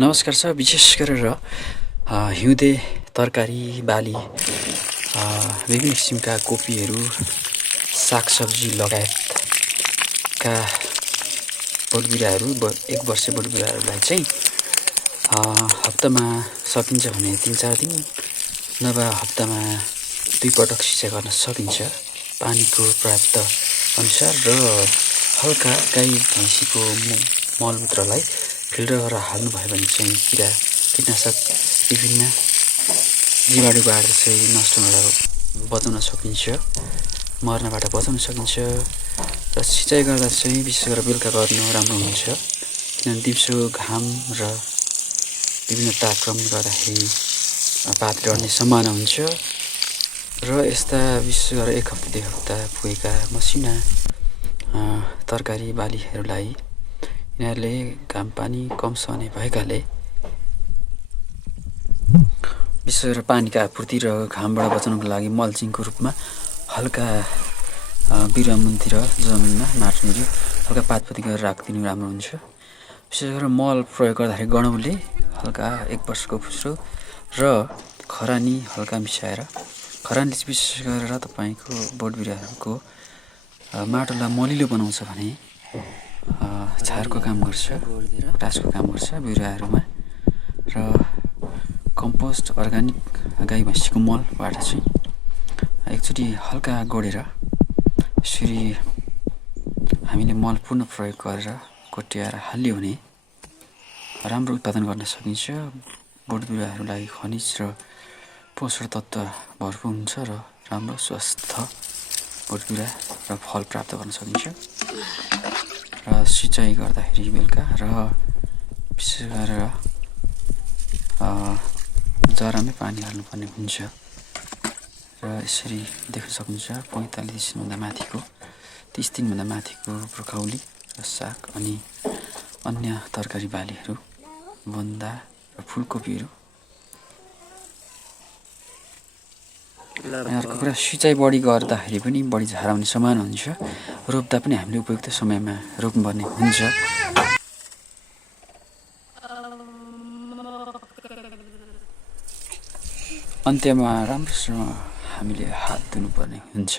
नमस्कार सर। विशेष गरेर हिउँदे तरकारी बाली विभिन्न किसिमका कोपीहरू सागसब्जी लगायतका बोटबिरुवाहरू एक वर्षे बोटबिरुवाहरूलाई चाहिँ हप्तामा सकिन्छ भने 3-4 दिन नभए हप्तामा 2 पटक सिँचाइ गर्न सकिन्छ पानीको पर्याप्त अनुसार र हल्का गाई भैँसीको मलमूत्रलाई फिल्टर गरेर हाल्नुभयो भने चाहिँ कीटनाशक विभिन्न जीवाणुबाट चाहिँ नष्ट गरेर बचाउन सकिन्छ, मर्नबाट बचाउन सकिन्छ। र सिँचाइ गर्दा चाहिँ विशेष गरेर बेलुका गर्नु राम्रो हुन्छ, किनभने दिउँसो घाम र विभिन्न तापक्रमले गर्दाखेरि पात लड्ने सम्भावना हुन्छ र यस्ता विशेष गरेर 1 हप्ता 2 हप्ता पुगेका मसिना तरकारी बालीहरूलाई यिनीहरूले घाम पानी कम सहने भएकाले विशेष गरेर पानीका आपूर्ति र घामबाट बचाउनको लागि मल्चिङको रूपमा हल्का बिरुवा मुनतिर जमिनमा माटोमुनि हल्का पातपति गरेर राखिदिनु राम्रो हुन्छ। विशेष गरेर मल प्रयोग गर्दाखेरि गडौँले हल्का 1 वर्षको फुस्रो र खरानी हल्का मिसाएर, खरानीले विशेष गरेर तपाईँको बोटबिरुवाहरूको माटोलाई मलिलो बनाउँछ भने छारको काम गर्छ, पोटासको काम गर्छ बिरुवाहरूमा। र कम्पोस्ट अर्ग्यानिक गाई भैँसीको मलबाट चाहिँ एकचोटि हल्का गोडेर यसरी हामीले मल पूर्ण प्रयोग गरेर कोट्याएर हाल्यो भने राम्रो उत्पादन गर्न सकिन्छ। बोटबिरुवाहरूलाई खनिज र पोषक तत्त्व भरपूर हुन्छ र राम्रो स्वस्थ बोटबिरुवा र फल प्राप्त गर्न सकिन्छ। र सिँचाइ गर्दाखेरि बेलुका र विशेष गरेर जरामै पानी हाल्नुपर्ने हुन्छ र यसरी देख्न सक्नुहुन्छ 45 दिनभन्दा माथिको 30 दिनभन्दा माथिको ब्रोकाउली र साग अनि अन्य तरकारी बालीहरू, बोन्दा र फुलकोपीहरू। अर्को कुरा, सिँचाइ बढी गर्दाखेरि पनि बढी झारा हुने सम्भावना हुन्छ, रोप्दा पनि हामीले उपयुक्त समयमा रोप्नुपर्ने हुन्छ। अन्त्यमा राम्रोसँग हामीले हात धुनुपर्ने हुन्छ।